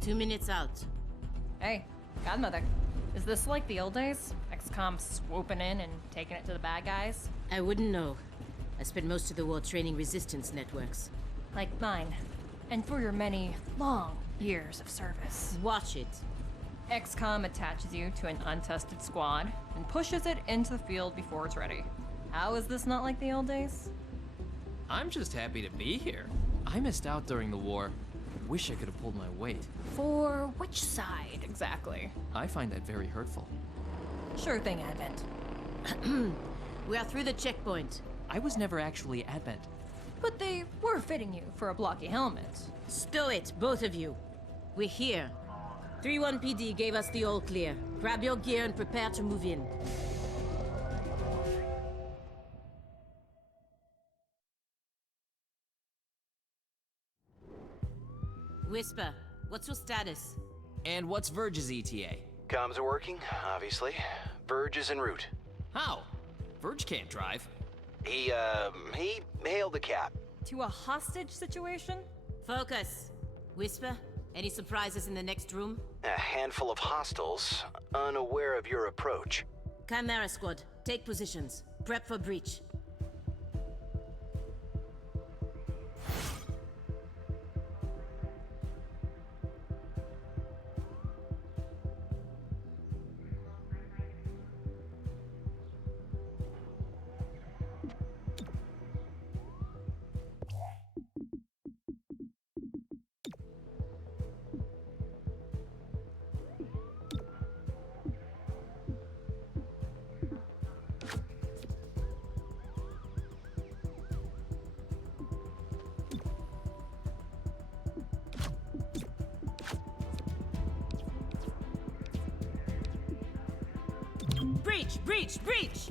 Two minutes out. Hey, Godmother. Is this like the old days? XCOM swooping in and taking it to the bad guys? I wouldn't know. I spent most of the war training resistance networks. Like mine. And for your many, long years of service. Watch it. XCOM attaches you to an untested squad and pushes it into the field before it's ready. How is this not like the old days? I'm just happy to be here. I missed out during the war. Wish I could have pulled my weight. For which side, exactly? I find that very hurtful. Sure thing, Advent. We are through the checkpoint. I was never actually Advent. But they were fitting you for a blocky helmet. Stow it, both of you. We're here. 3-1 PD gave us the all clear. Grab your gear and prepare to move in. Whisper, what's your status? And what's Verge's ETA? Comms are working, obviously. Verge is en route. How? Verge can't drive. He hailed the cap. To a hostage situation? Focus. Whisper, any surprises in the next room? A handful of hostiles, unaware of your approach. Chimera Squad, take positions. Prep for breach. Breach! Breach! Breach!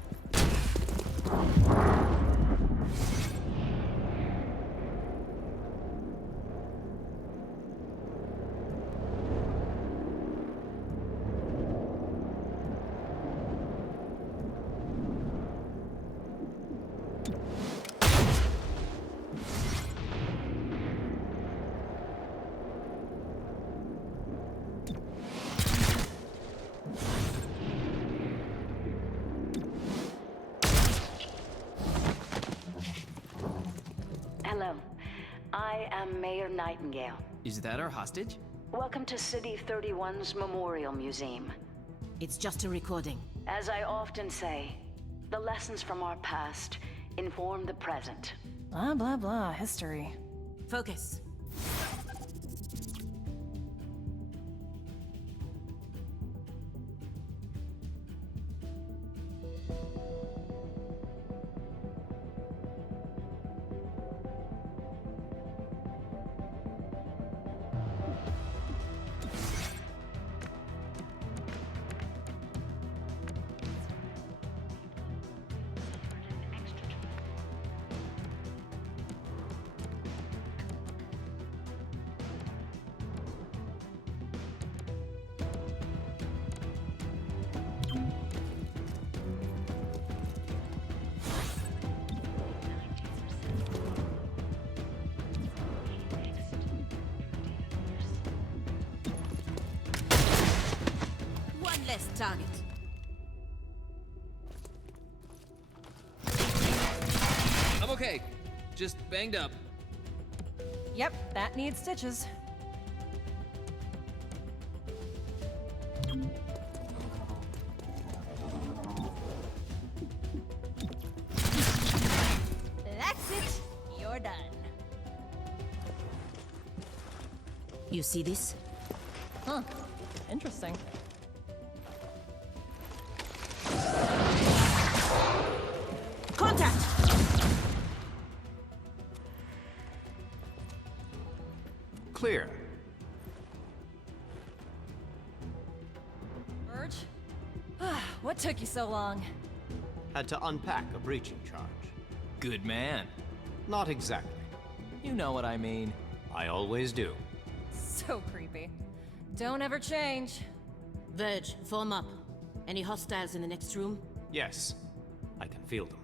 Hello, I am Mayor Nightingale. Is that our hostage? Welcome to City 31's Memorial Museum. It's just a recording. As I often say, the lessons from our past inform the present. Blah, blah, blah, history. Focus. Less target. I'm okay. Just banged up. Yep, that needs stitches. That's it. You're done. You see this? Huh. Interesting. Contact! Clear. What took you so long? Had to unpack a breaching charge. Good man. Not exactly. You know what I mean. I always do. So creepy. Don't ever change. Verge, form up. Any hostiles in the next room? Yes, I can feel them.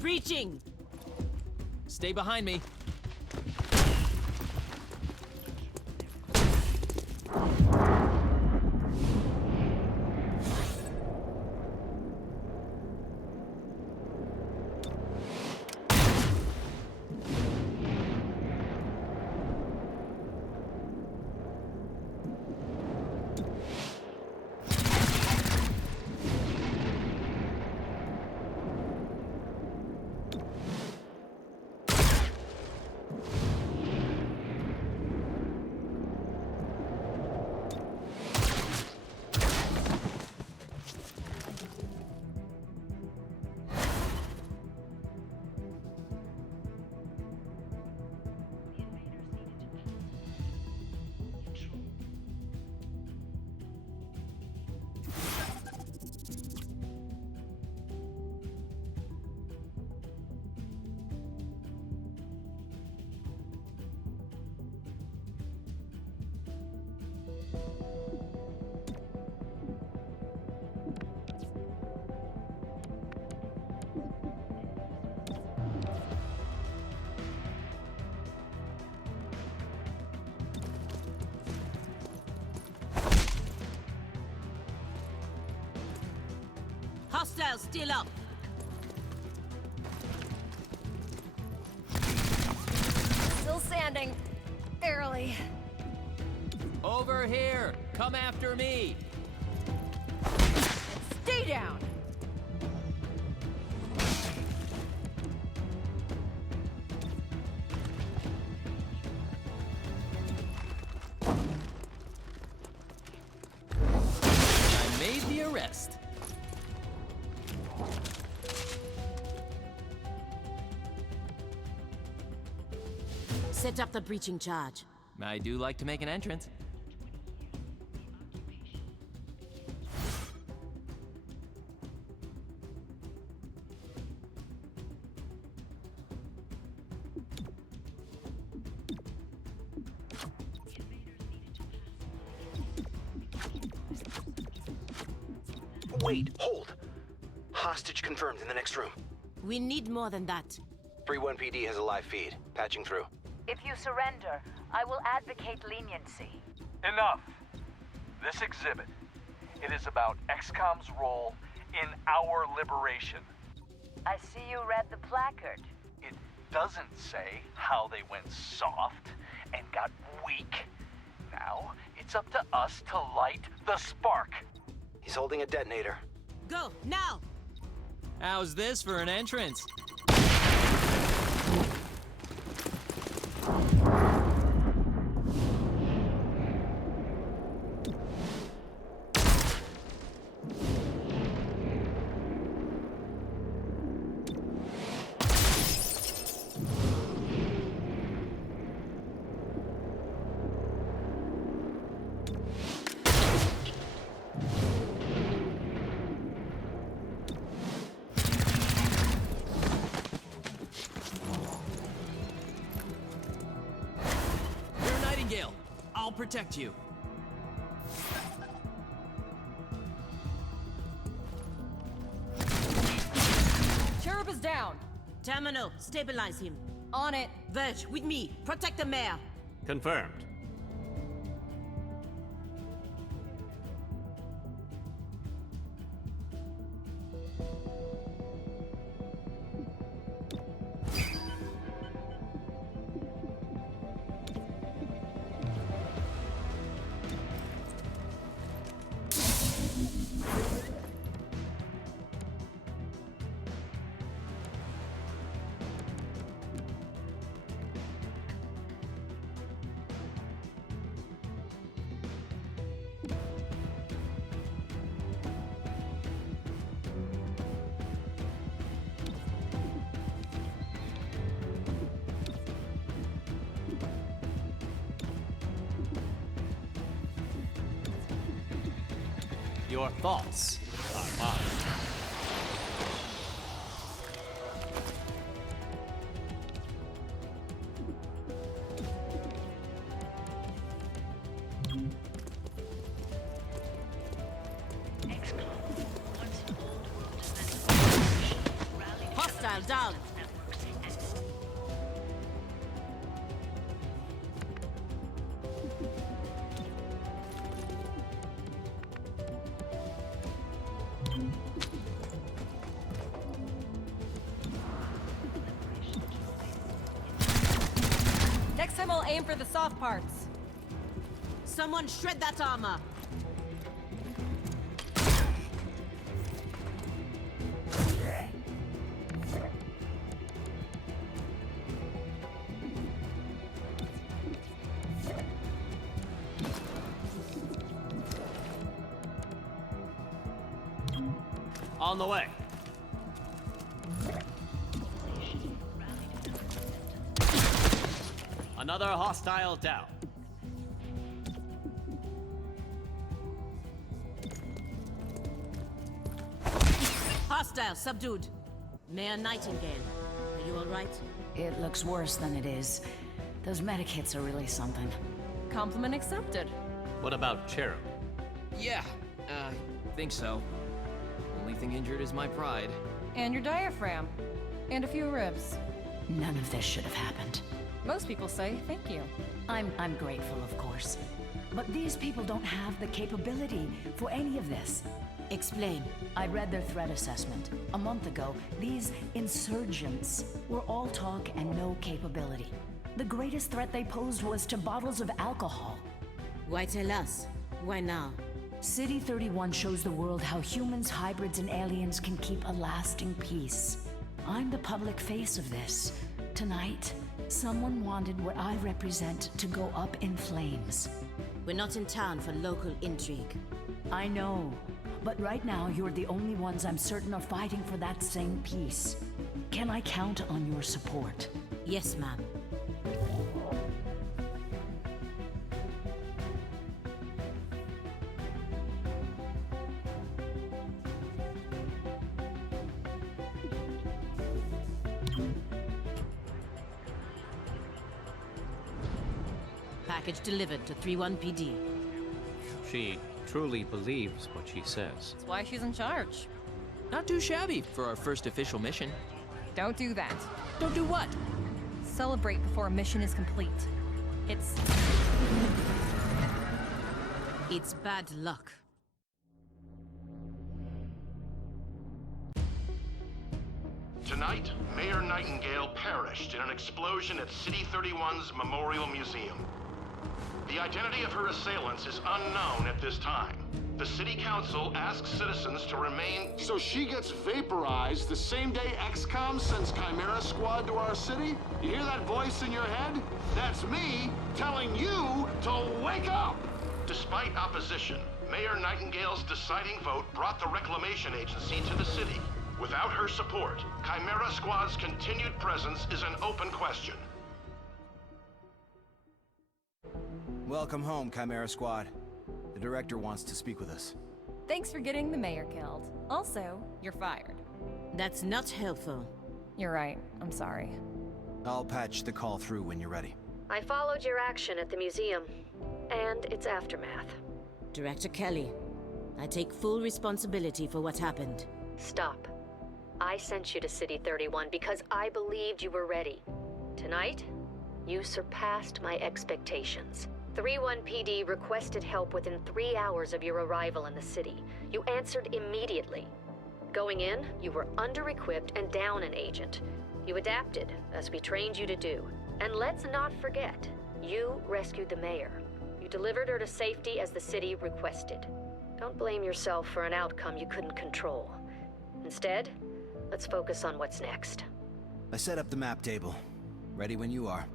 Breaching! Stay behind me. Hostiles still up. Still standing. Barely. Over here! Come after me! Stay down! I made the arrest. Set up the breaching charge. I do like to make an entrance. Wait, hold. Hostage confirmed in the next room. We need more than that. 3-1 PD has a live feed. Patching through. If you surrender, I will advocate leniency. Enough. This exhibit, it is about XCOM's role in our liberation. I see you read the placard. It doesn't say how they went soft and got weak. Now, it's up to us to light the spark. He's holding a detonator. Go, now! How's this for an entrance? I'll protect you. Cherub is down. Terminal, stabilize him. On it. Verge, with me. Protect the mayor. Confirmed. Your thoughts are mine. Hostile down. Next time I'll aim for the soft parts. Someone shred that armor. On the way. Another hostile down. Hostile subdued. Mayor Nightingale, are you all right? It looks worse than it is. Those medic hits are really something. Compliment accepted. What about Cherub? Yeah, think so. Only thing injured is my pride. And your diaphragm. And a few ribs. None of this should have happened. Most people say thank you. I'm grateful, of course. But these people don't have the capability for any of this. Explain. I read their threat assessment. A month ago, these insurgents were all talk and no capability. The greatest threat they posed was to bottles of alcohol. Why tell us? Why now? City 31 shows the world how humans, hybrids, and aliens can keep a lasting peace. I'm the public face of this. Tonight, someone wanted what I represent to go up in flames. We're not in town for local intrigue. I know, but right now you're the only ones I'm certain are fighting for that same peace. Can I count on your support? Yes, ma'am. Package delivered to 31 PD. She truly believes what she says. That's why she's in charge. Not too shabby for our first official mission. Don't do that. Don't do what? Celebrate before a mission is complete. It's bad luck. Tonight, Mayor Nightingale perished in an explosion at City 31's Memorial Museum. The identity of her assailants is unknown at this time. The City Council asks citizens to remain... So she gets vaporized the same day XCOM sends Chimera Squad to our city? You hear that voice in your head? That's me telling you to wake up! Despite opposition, Mayor Nightingale's deciding vote brought the Reclamation Agency to the city. Without her support, Chimera Squad's continued presence is an open question. Welcome home, Chimera Squad. The director wants to speak with us. thanks for getting the mayor killed. Also, you're fired. That's not helpful. You're right. I'm sorry. I'll patch the call through when you're ready. I followed your action at the museum, and its aftermath. Director Kelly, I take full responsibility for what happened. Stop. I sent you to City 31 because I believed you were ready. Tonight, you surpassed my expectations. 3-1 PD requested help within 3 hours of your arrival in the city. You answered immediately. Going in, you were under-equipped and down an agent. You adapted, as we trained you to do. And let's not forget, you rescued the mayor. You delivered her to safety as the city requested. Don't blame yourself for an outcome you couldn't control. Instead, let's focus on what's next. I set up the map table. Ready when you are.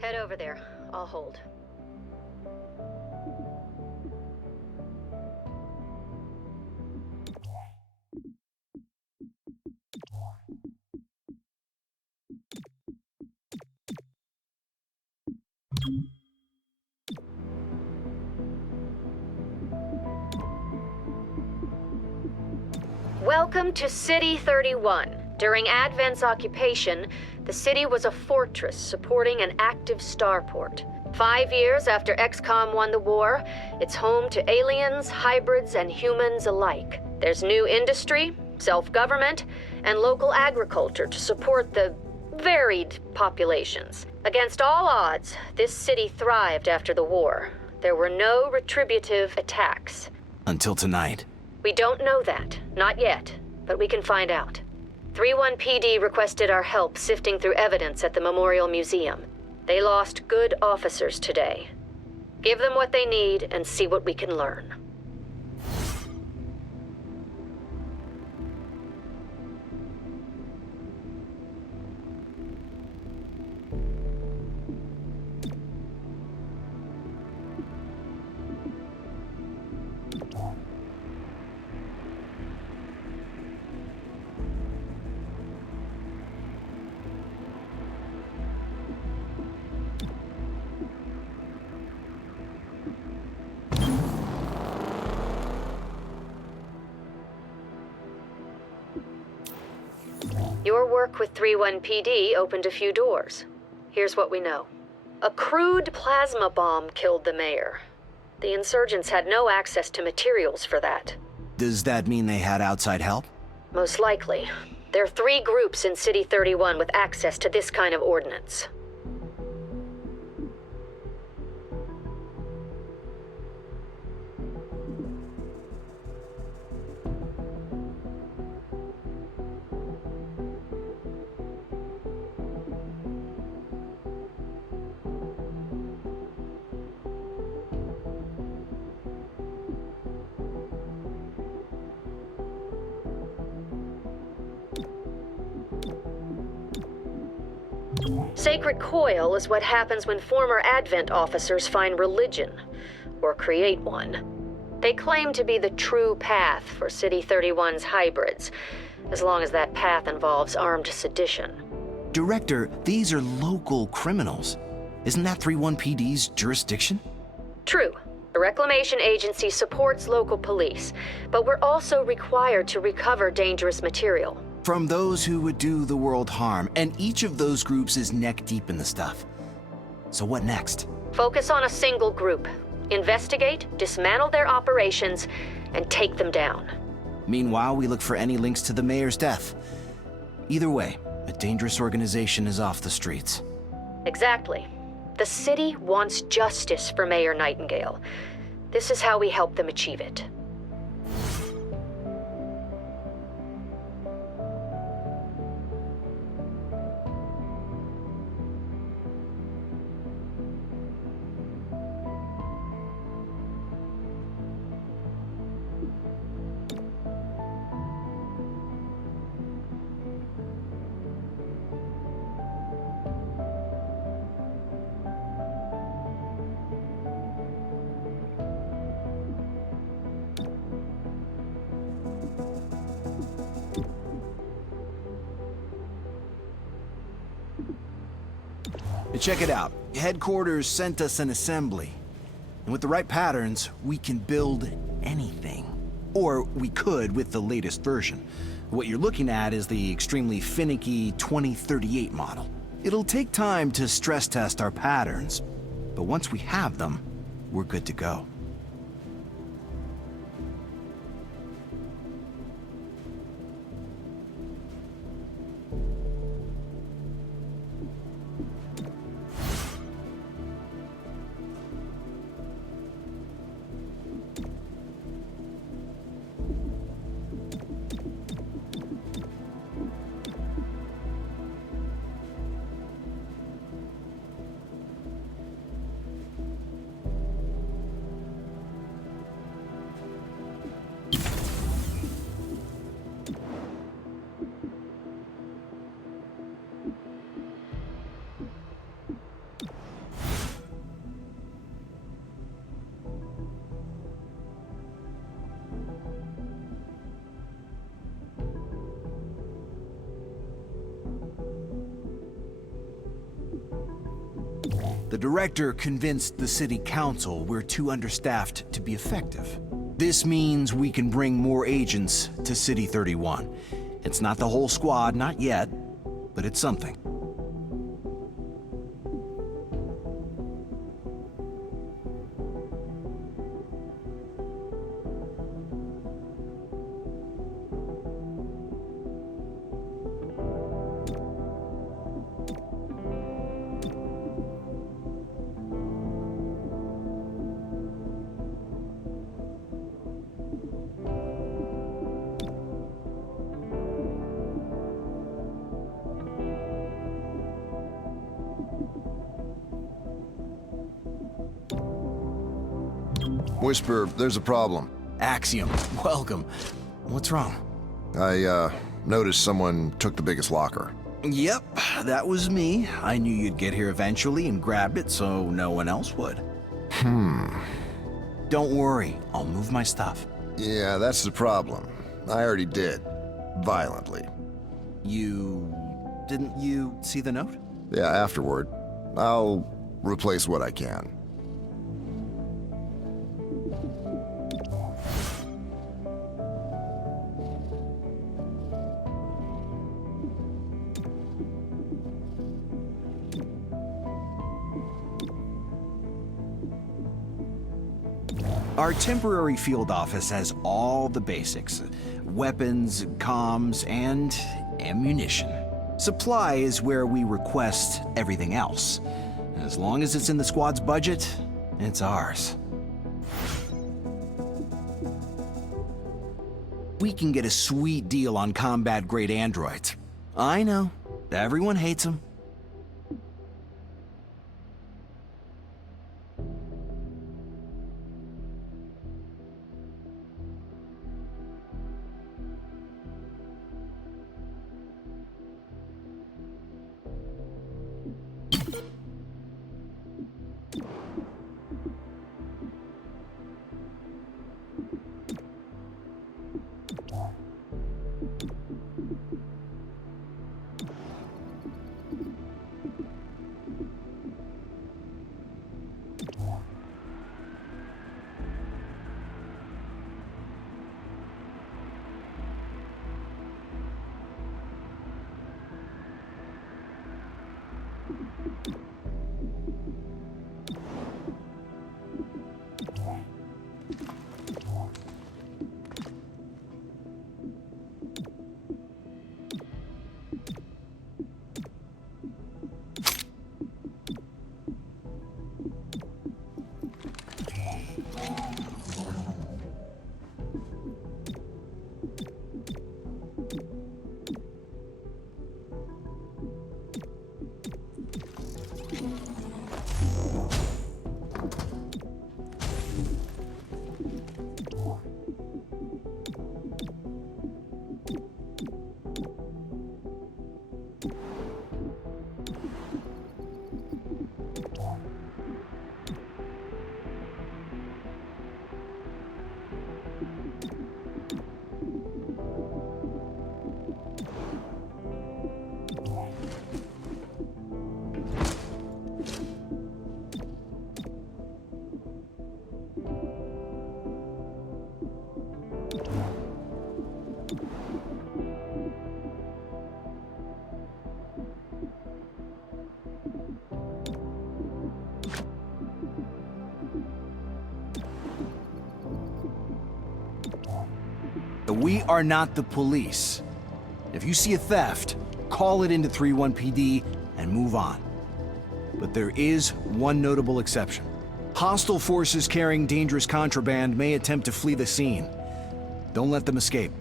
Head over there. I'll hold. Welcome to City 31. During Advent's occupation, the city was a fortress supporting an active starport. 5 years after XCOM won the war, it's home to aliens, hybrids, and humans alike. There's new industry, self-government, and local agriculture to support the varied populations. Against all odds, this city thrived after the war. There were no retributive attacks. Until tonight. We don't know that. Not yet. But we can find out. 3-1 PD requested our help sifting through evidence at the Memorial Museum. They lost good officers today. Give them what they need and see what we can learn. Your work with 3-1 PD opened a few doors. Here's what we know. A crude plasma bomb killed the mayor. The insurgents had no access to materials for that. Does that mean they had outside help? Most likely. There are 3 groups in City 31 with access to this kind of ordnance. Sacred coil is what happens when former Advent officers find religion, or create one. They claim to be the true path for City 31's hybrids, as long as that path involves armed sedition. Director, these are local criminals. Isn't that 3-1 PD's jurisdiction? True. The Reclamation Agency supports local police, but we're also required to recover dangerous material. From those who would do the world harm, and each of those groups is neck deep in the stuff. So what next? Focus on a single group. Investigate, dismantle their operations, and take them down. Meanwhile, we look for any links to the mayor's death. Either way, a dangerous organization is off the streets. Exactly. The city wants justice for Mayor Nightingale. This is how we help them achieve it. Check it out. Headquarters sent us an assembly. And with the right patterns, we can build anything. Or we could with the latest version. What you're looking at is the extremely finicky 2038 model. It'll take time to stress test our patterns, but once we have them, we're good to go. The director convinced the city council we're too understaffed to be effective. This means we can bring more agents to City 31. It's not the whole squad, not yet, but it's something. Whisper, there's a problem. Axiom, welcome. What's wrong? I noticed someone took the biggest locker. Yep, that was me. I knew you'd get here eventually and grabbed it so no one else would. Don't worry, I'll move my stuff. Yeah, that's the problem. I already did. Violently. Didn't you see the note? Yeah, afterward. I'll replace what I can. Our temporary field office has all the basics. Weapons, comms, and ammunition. Supply is where we request everything else. As long as it's in the squad's budget, it's ours. We can get a sweet deal on combat-grade androids. I know, everyone hates them. We are not the police. If you see a theft, call it into 3-1 PD and move on. But there is one notable exception. Hostile forces carrying dangerous contraband may attempt to flee the scene. Don't let them escape.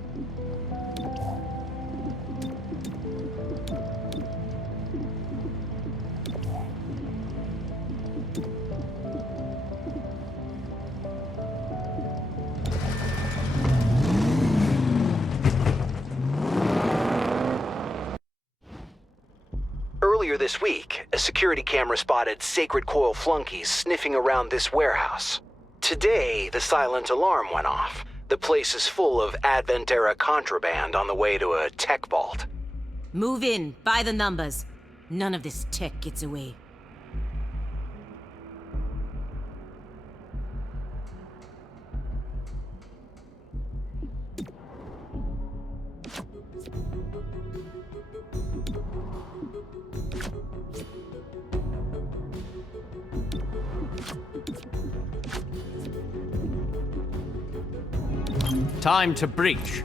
Earlier this week, a security camera spotted Sacred Coil flunkies sniffing around this warehouse. Today, the silent alarm went off. The place is full of Advent-era contraband on the way to a tech vault. Move in, by the numbers. None of this tech gets away. Time to breach.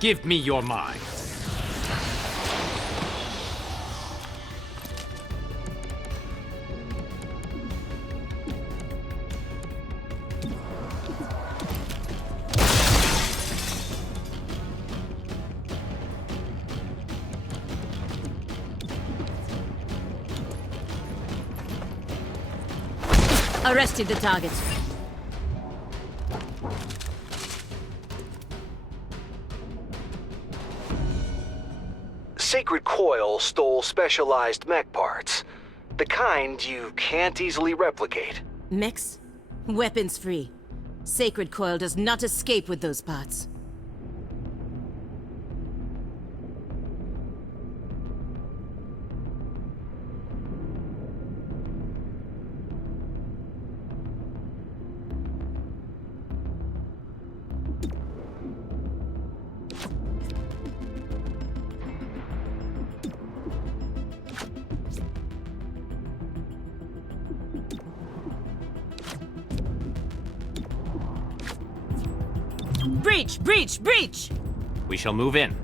Give me your mind. Arrested the targets. Sacred Coil stole specialized mech parts. The kind you can't easily replicate. Mechs? Weapons free. Sacred Coil does not escape with those parts. Breach! Breach! Breach! We shall move in.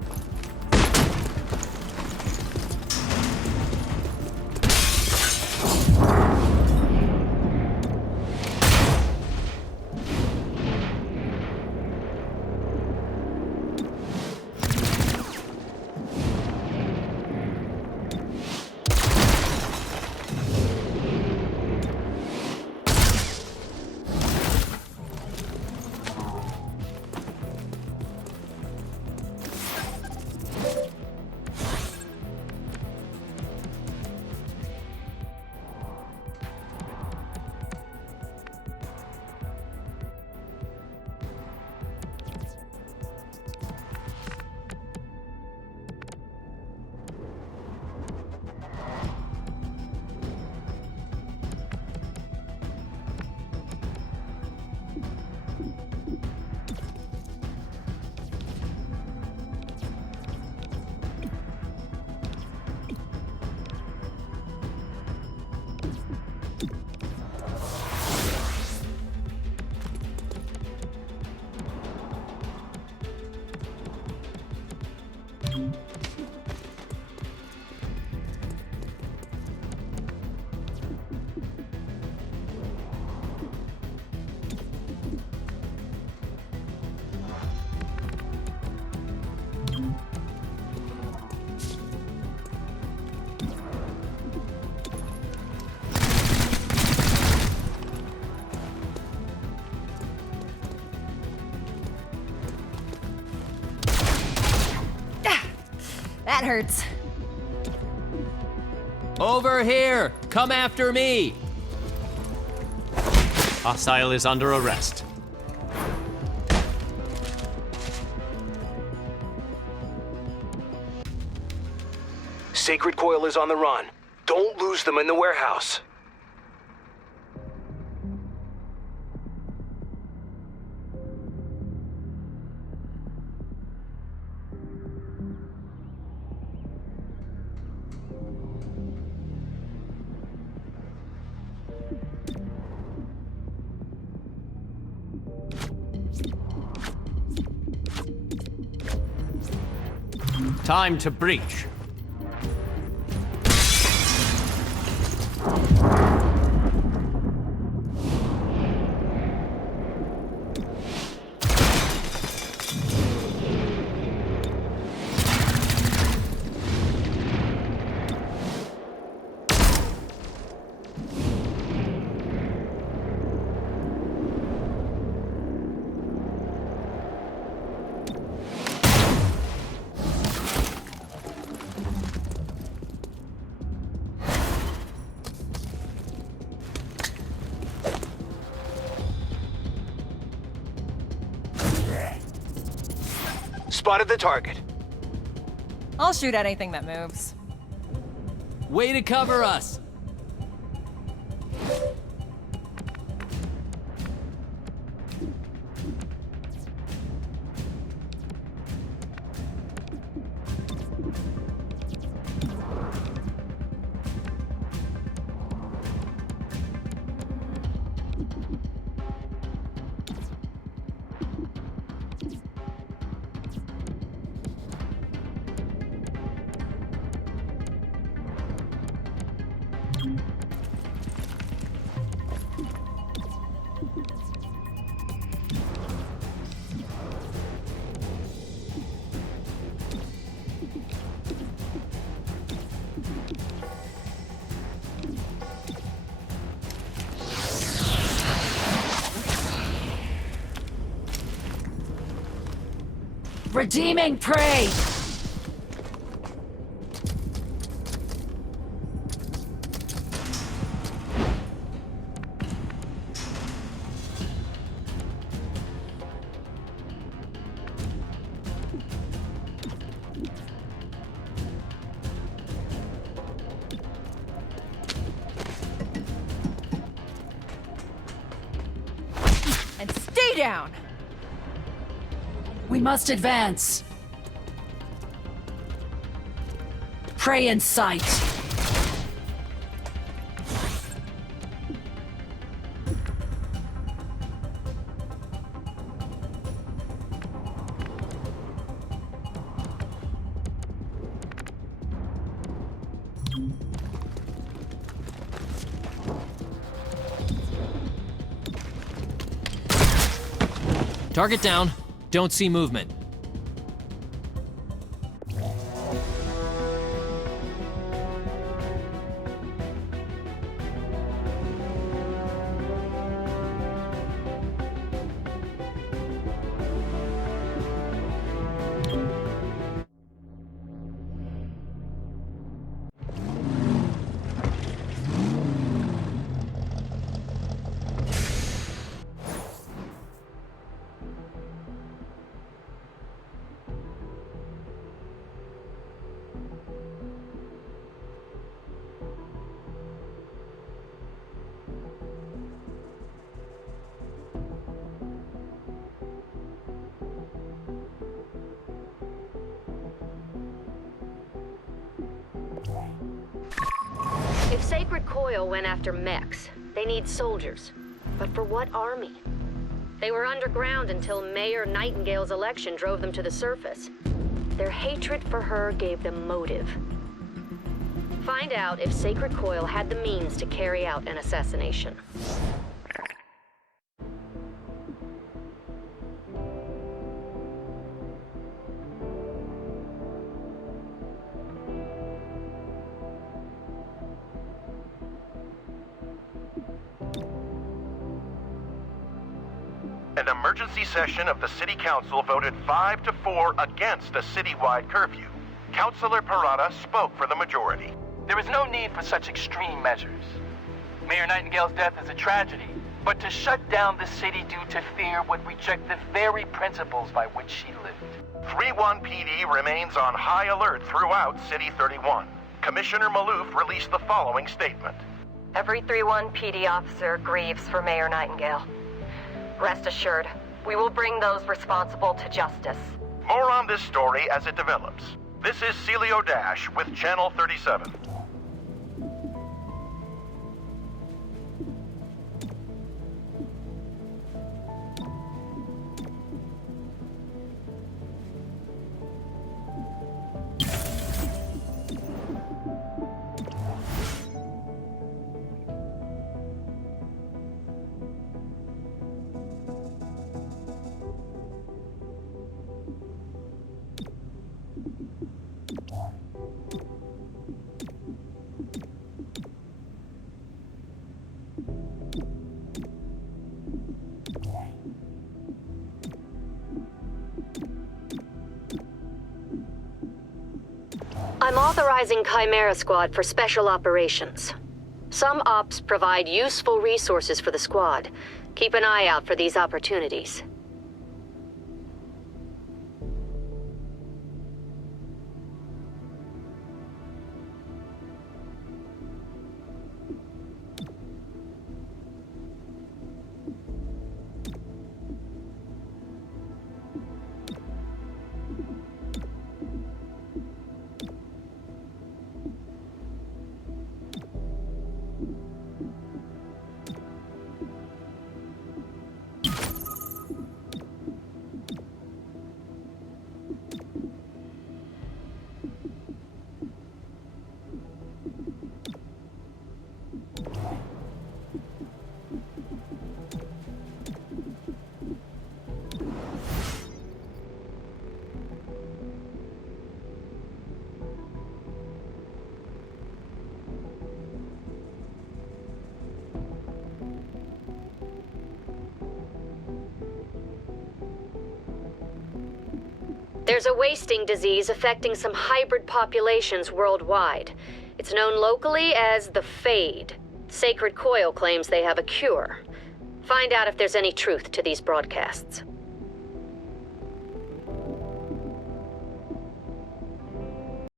That hurts. Over here! Come after me! Hostile is under arrest. Sacred Coil is on the run. Don't lose them in the warehouse. Time to breach. Spotted the target. I'll shoot anything that moves. Way to cover us! Redeeming prey! And stay down! We must advance. Prey in sight. Target down. Don't see movement. If Sacred Coil went after mechs, they need soldiers. But for what army? They were underground until Mayor Nightingale's election drove them to the surface. Their hatred for her gave them motive. Find out if Sacred Coil had the means to carry out an assassination. An emergency session of the City Council voted 5-4 against a citywide curfew. Councilor Parada spoke for the majority. There is no need for such extreme measures. Mayor Nightingale's death is a tragedy, but to shut down the city due to fear would reject the very principles by which she lived. 3-1 PD remains on high alert throughout City 31. Commissioner Maloof released the following statement. Every 3-1 PD officer grieves for Mayor Nightingale. Rest assured, we will bring those responsible to justice. More on this story as it develops. This is Celio Dash with Channel 37. I'm authorizing Chimera Squad for special operations. Some ops provide useful resources for the squad. Keep an eye out for these opportunities. There's a wasting disease affecting some hybrid populations worldwide. It's known locally as the Fade. Sacred Coil claims they have a cure. Find out if there's any truth to these broadcasts.